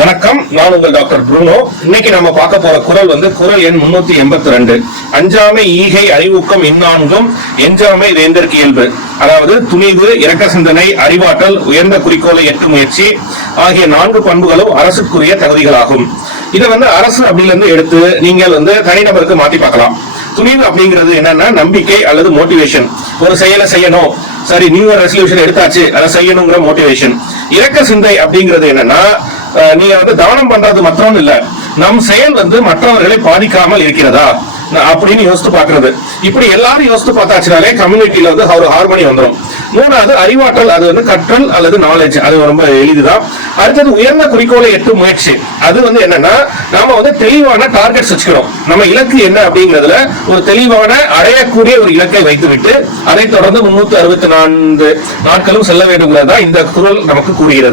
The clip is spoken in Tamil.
வணக்கம், நான் உங்கள் டாக்டர் ப்ரூனோ. இன்னைக்கு நம்ம பார்க்க போற குறள் குறள் எண் 382. அஞ்சாமை ஈகை அறிவூக்கம் இந்நான்கும் எஞ்சாமை வேந்தற்கு இயல்பு. அதாவது துணிவு, இரக்க சிந்தனை, அறிவாற்றல், உயர்ந்த குறிக்கோளை எட்டும் முயற்சி ஆகிய 4 பண்புகளும் அரசுக்குரிய தகுதிகளாகும். இதை அரசு அப்படில எடுத்து நீங்கள் தனிநபருக்கு மாத்தி பார்க்கலாம். துணிவு அப்படிங்கிறது என்னன்னா நம்பிக்கை அல்லது மோட்டிவேஷன். ஒரு செயலை செய்யணும், சரி நியூ இயர் ரெசல்யூஷன் எடுத்தாச்சு, அதை செய்யணுங்கிற மோட்டிவேஷன். இரக்க சிந்தை அப்படிங்கிறது என்னன்னா நீங்க தானம் பண்றது மாத்திரம் இல்ல, நம் செயல் மற்றவர்களை பாதிக்காமல் இருக்கிறதா அப்படின்னு யோசித்து பாக்குறது. இப்படி எல்லாரும் யோசித்து பார்த்தாச்சுனாலே கம்யூனிட்டியில ஒரு ஹார்மனி வந்துடும். மூணாவது அறிவாற்றல், அது கற்றல் அல்லது நாலேஜ், அது ரொம்ப எளிதுதான். அடுத்தது உயர்ந்த குறிக்கோளை எட்டும் முயற்சி. அது என்னன்னா நாம தெளிவான டார்கெட்ஸ் வச்சுக்கணும். நம்ம இலக்கு என்ன அப்படிங்கிறதுல ஒரு தெளிவான அடையக்கூடிய ஒரு இலக்கை வைத்துவிட்டு அதை தொடர்ந்து 364 நாட்களும் செல்ல வேண்டும் இந்த குறள் நமக்கு கூறுகிறது.